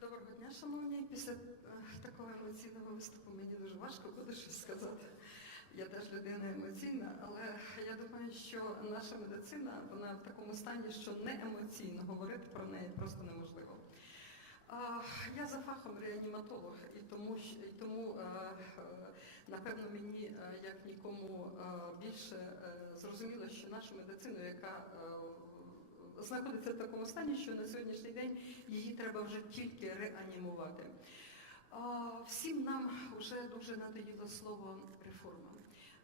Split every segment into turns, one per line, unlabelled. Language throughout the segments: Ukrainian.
Доброго дня, шановні. Після е, такого емоційного виступу мені дуже важко буде щось сказати. Я теж людина емоційна, але я думаю, що наша медицина вона в такому стані, що не емоційно говорити про неї просто неможливо. Я за фахом реаніматолог, і тому, і тому е, е, напевно, мені як нікому більше зрозуміло, що нашу медицину, яка знаходиться в такому стані, що на сьогоднішній день її треба вже тільки реанімувати. Всім нам вже дуже надоїло слово реформа.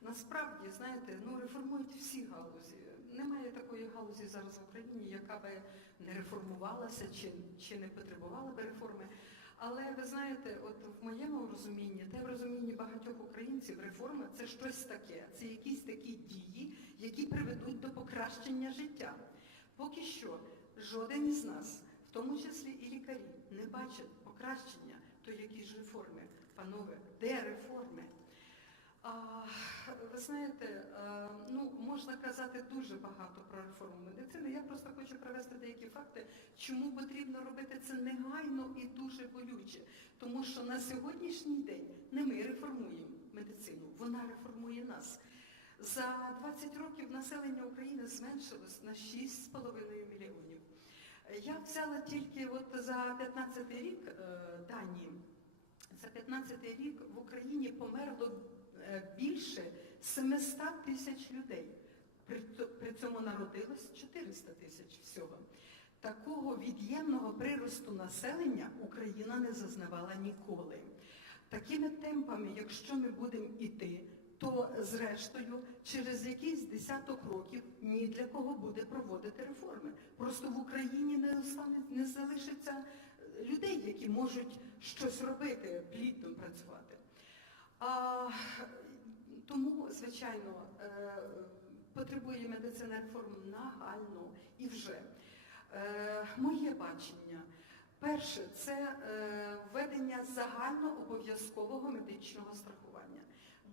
Насправді, знаєте, ну реформують всі галузі. Немає такої галузі зараз в Україні, яка би не реформувалася чи, чи не потребувала би реформи. Але ви знаєте, от в моєму розумінні, та в розумінні багатьох українців, реформа це щось таке, це якісь такі дії, які приведуть до покращення життя. Поки що жоден із нас, в тому числі і лікарі, не бачать покращення, то які ж реформи, панове, де реформи? А, ви знаєте, а, ну можна казати дуже багато про реформу медицини. Я просто хочу привести деякі факти, чому потрібно робити це негайно і дуже болюче. Тому що на сьогоднішній день не ми реформуємо медицину, вона реформує нас. За 20 років населення України зменшилось на 6,5 мільйонів. Я взяла тільки от за 15 рік е, дані. За 15 рік в Україні померло е, більше 700 тисяч людей. При, цьому народилось 400 тисяч всього. Такого від'ємного приросту населення Україна не зазнавала ніколи. Такими темпами, якщо ми будемо іти, то зрештою через якийсь десяток років ні для кого буде проводити реформи. Просто в Україні не, не залишиться е, людей, які можуть щось робити, плідно працювати. А, тому, звичайно, е, потребує медицина реформ нагально і вже. Е, моє бачення. Перше, це введення загальнообов'язкового медичного страхування.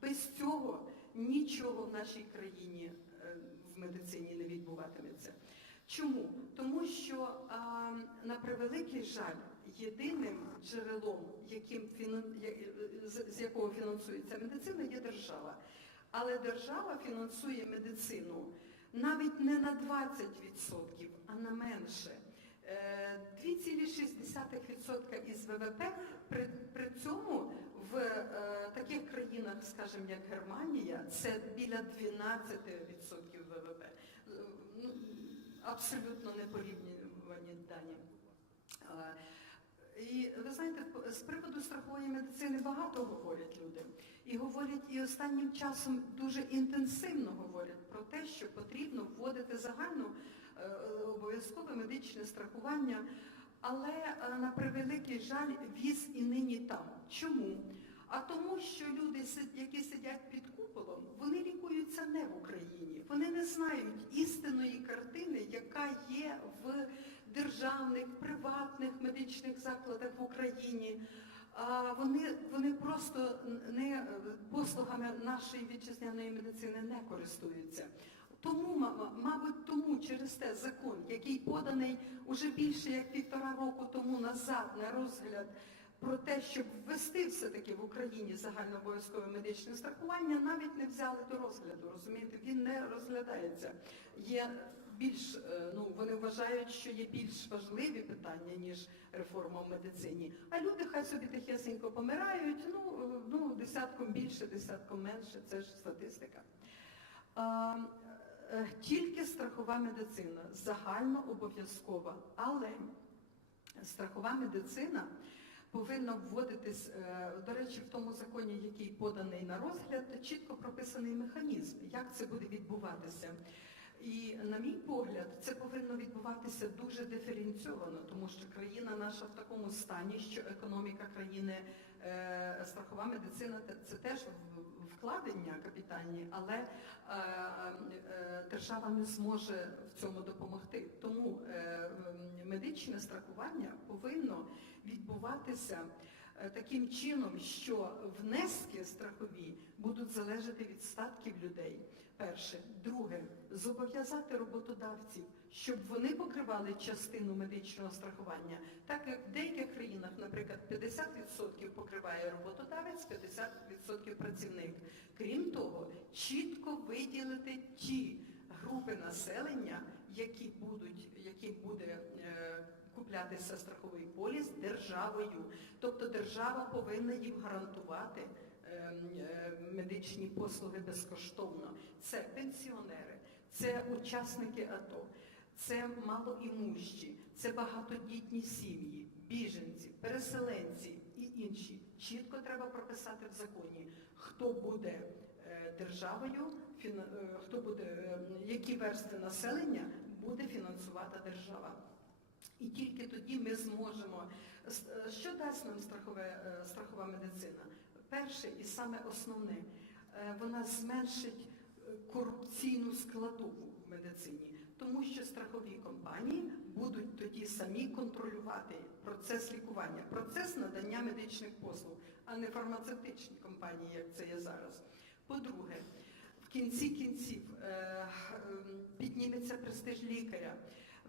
Без цього нічого в нашій країні е, в медицині не відбуватиметься. Чому? Тому що, на превеликий жаль, єдиним джерелом, яким з з якого фінансується медицина, є держава. Але держава фінансує медицину навіть не на 20%, а на менше. Е, 2,6% із ВВП, при, при цьому в е, таких країнах, скажімо, як Германія, це біля 12% ВВП. Е, ну, абсолютно непорівнювані дані. Е, І ви знаєте, з приводу страхової медицини багато говорять люди. І говорять, і останнім часом дуже інтенсивно говорять про те, що потрібно вводити загальну е, обов'язкове медичне страхування. Але е, на превеликий жаль, віз і нині там. Чому? А тому, що люди, які сидять під куполом, вони лікуються не в Україні. Вони не знають істинної картини, яка є в державних, приватних медичних закладах в Україні. Вони, вони просто не е, послугами нашої вітчизняної медицини не користуються. Тому, ма- мабуть, тому через те закон, який поданий уже більше як півтора року тому назад на розгляд про те, щоб ввести все-таки в Україні загальнообов'язкове медичне страхування, навіть не взяли до розгляду. Розумієте, він не розглядається. Є більш, е, ну вони вважають, що є більш важливі питання, ніж реформа в медицині. А люди хай собі тихесенько помирають, ну, е, ну десятком більше, десятком менше, це ж статистика. Е, Тільки страхова медицина, загально обов'язкова, але страхова медицина повинна вводитись, е, до речі, в тому законі, який поданий на розгляд, чітко прописаний механізм, як це буде відбуватися. І, на мій погляд, це повинно відбуватися дуже диференційовано, тому що країна наша в такому стані, що економіка країни, е, страхова медицина це теж вкладення капітальні, але е, е, держава не зможе в цьому допомогти. Тому медичне страхування повинно відбуватися таким чином, що внески страхові будуть залежати від статків людей. Перше, друге, зобов'язати роботодавців, щоб вони покривали частину медичного страхування, так як в деяких країнах, наприклад,
50% покриває роботодавець, 50% працівник. Крім того, чітко виділити ті групи населення, які будуть, які буде е, куплятися страховий поліс державою. Тобто держава повинна їм гарантувати е, е, медичні послуги безкоштовно. Це пенсіонери, це учасники АТО, це малоімущі, це багатодітні сім'ї, біженці, переселенці і інші. Чітко треба прописати в законі, хто буде е, державою, е, хто буде, е, які верстви населення буде фінансувати держава. І тільки тоді ми зможемо. Е, Що дасть нам страхове, е, страхова медицина? Перше і саме основне, е, вона зменшить корупційну складову в медицині, тому що страхові компанії будуть тоді самі контролювати процес лікування, процес надання медичних послуг, а не фармацевтичні компанії, як це є зараз. По-друге, в кінці кінців ем, підніметься престиж лікаря.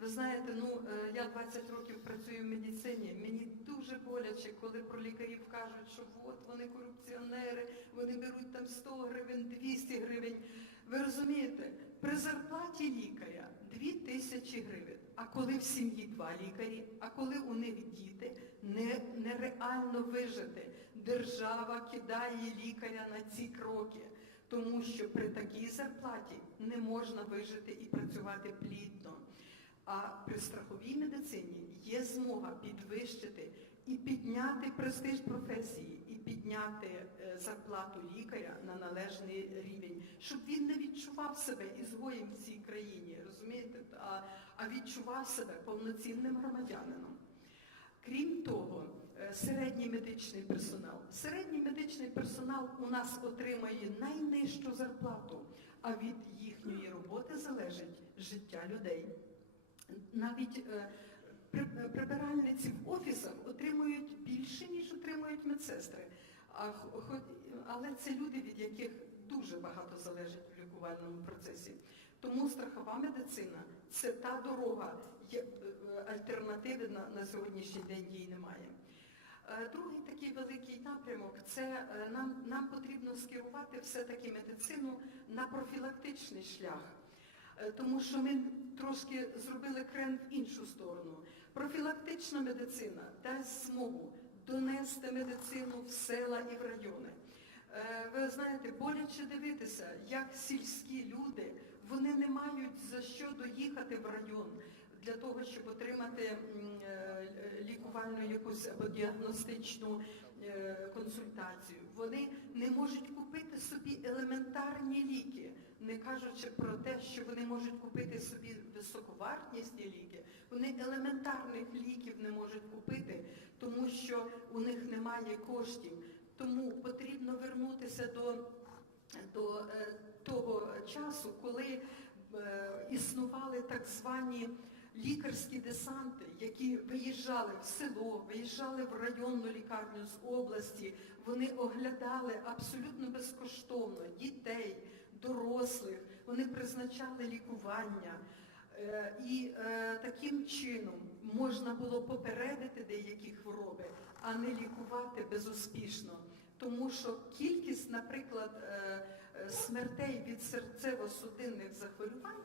Ви знаєте, ну е, я 20 років працюю в медицині. Мені дуже боляче, коли про лікарів кажуть, що от вони корупціонери, вони беруть там 100 гривень, 200 гривень. Ви розумієте, при зарплаті лікаря 2 тисячі гривень. А коли в сім'ї два лікарі, а коли у них діти, не, нереально вижити. Держава кидає лікаря на ці кроки. Тому що при такій зарплаті не можна вижити і працювати плідно. А при страховій медицині є змога підвищити і підняти престиж професії, і підняти е, зарплату лікаря на належний рівень, щоб він не відчував себе ізгоєм в цій країні, розумієте, а, відчував себе повноцінним громадянином. Крім того, е, середній медичний персонал. Середній медичний персонал у нас отримає найнижчу зарплату, а від їхньої роботи залежить життя людей. Навіть е, е, прибиральниці в офісах отримують більше, ніж отримують медсестри. Але це люди, від яких дуже багато залежить в лікувальному процесі. Тому страхова медицина це та дорога, е, альтернативи на, сьогоднішній день їй немає. Другий такий великий напрямок це нам, нам потрібно скерувати все-таки медицину на профілактичний шлях. Е, Тому що ми трошки зробили крен в іншу сторону. Профілактична медицина дасть змогу донести медицину в села і в райони. Е, Ви знаєте, боляче дивитися, як сільські люди вони не мають за що доїхати в район для того, щоб отримати е, лікувальну якусь або діагностичну консультацію. Вони не можуть купити собі елементарні ліки, не кажучи про те, що вони можуть купити собі високовартісні ліки. Вони елементарних ліків не можуть купити, тому що у них немає коштів. Тому потрібно вернутися до, до е, того часу, коли е, існували так звані лікарські десанти, які виїжджали в село, виїжджали в районну лікарню з області. Вони оглядали абсолютно безкоштовно дітей, дорослих, вони призначали лікування. Е, І е, таким чином можна було попередити деякі хвороби, а не лікувати безуспішно. Тому що кількість, наприклад, е, смертей від серцево-судинних захворювань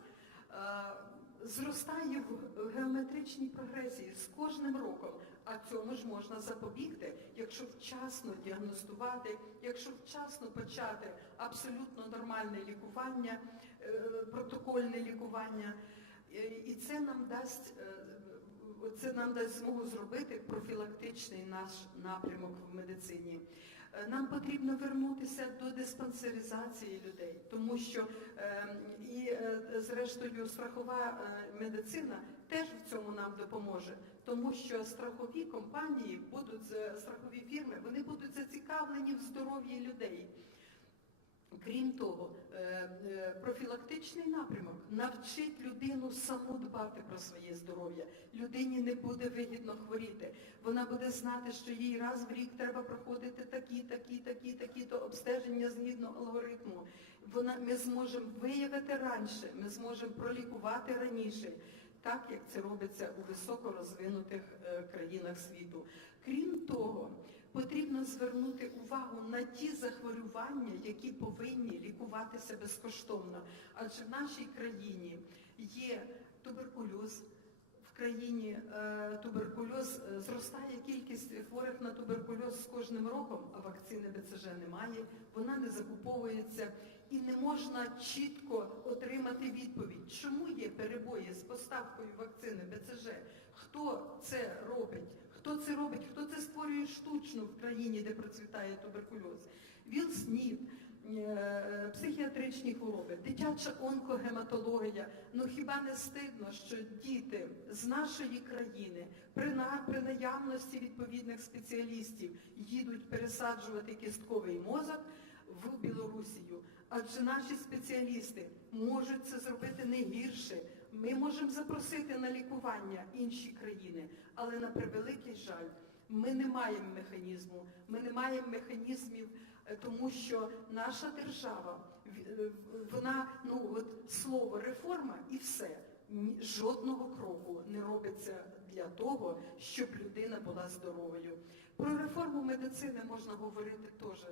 зростає в геометричній прогресії з кожним роком. А цьому ж можна запобігти, якщо вчасно діагностувати, якщо вчасно почати абсолютно нормальне лікування, е, протокольне лікування. Е, І це нам дасть е, це нам дасть змогу зробити профілактичний наш напрямок в медицині. Е, Нам потрібно вернутися до диспансеризації людей, тому що е, і е, зрештою страхова е, медицина теж в цьому нам допоможе, тому що страхові компанії будуть страхові фірми, вони будуть зацікавлені в здоров'ї людей. Крім того, е, е, профілактичний напрямок навчить людину саму дбати про своє здоров'я. Людині не буде вигідно хворіти. Вона буде знати, що їй раз в рік треба проходити такі, такі, такі, такі то обстеження згідно алгоритму. Вона ми зможемо виявити раніше, ми зможемо пролікувати раніше, так як це робиться у високорозвинутих е, країнах світу. Крім того, Потрібно звернути увагу на ті захворювання, які повинні лікуватися безкоштовно. Адже в нашій країні є туберкульоз. В країні е, туберкульоз е, зростає кількість хворих на туберкульоз з кожним роком, а вакцини БЦЖ немає, вона не закуповується і не можна чітко отримати відповідь, чому є перебої з поставкою вакцини БЦЖ, хто це робить, хто це робить, хто це створює штучно в країні, де процвітає туберкульоз. ВІЛ-СНІД, е, психіатричні хвороби, дитяча онкогематологія. Ну хіба не стидно, що діти з нашої країни при, на, при наявності відповідних спеціалістів їдуть пересаджувати кістковий мозок в Білорусію? Адже наші спеціалісти можуть це зробити не гірше. Ми можемо запросити на лікування інші країни, але на превеликий жаль, ми не маємо механізму. Ми не маємо механізмів, е, тому що наша держава, е, вона, ну от слово реформа і все. Жодного кроку не робиться для того, щоб людина була здоровою. Про реформу медицини можна говорити теж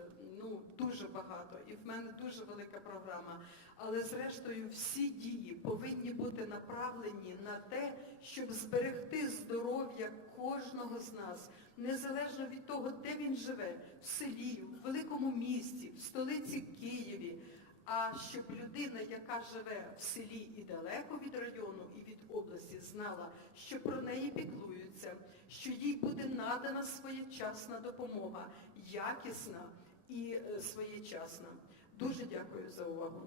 ну, дуже багато, і в мене дуже велика програма. Але зрештою всі дії повинні бути направлені на те, щоб зберегти здоров'я кожного з нас, незалежно від того, де він живе, в селі, в великому місті, в столиці Києві. А щоб людина, яка живе в селі і далеко від району і від області, знала, що про неї піклуються, що їй буде надана своєчасна допомога, якісна і е, своєчасна. Дуже дякую за увагу.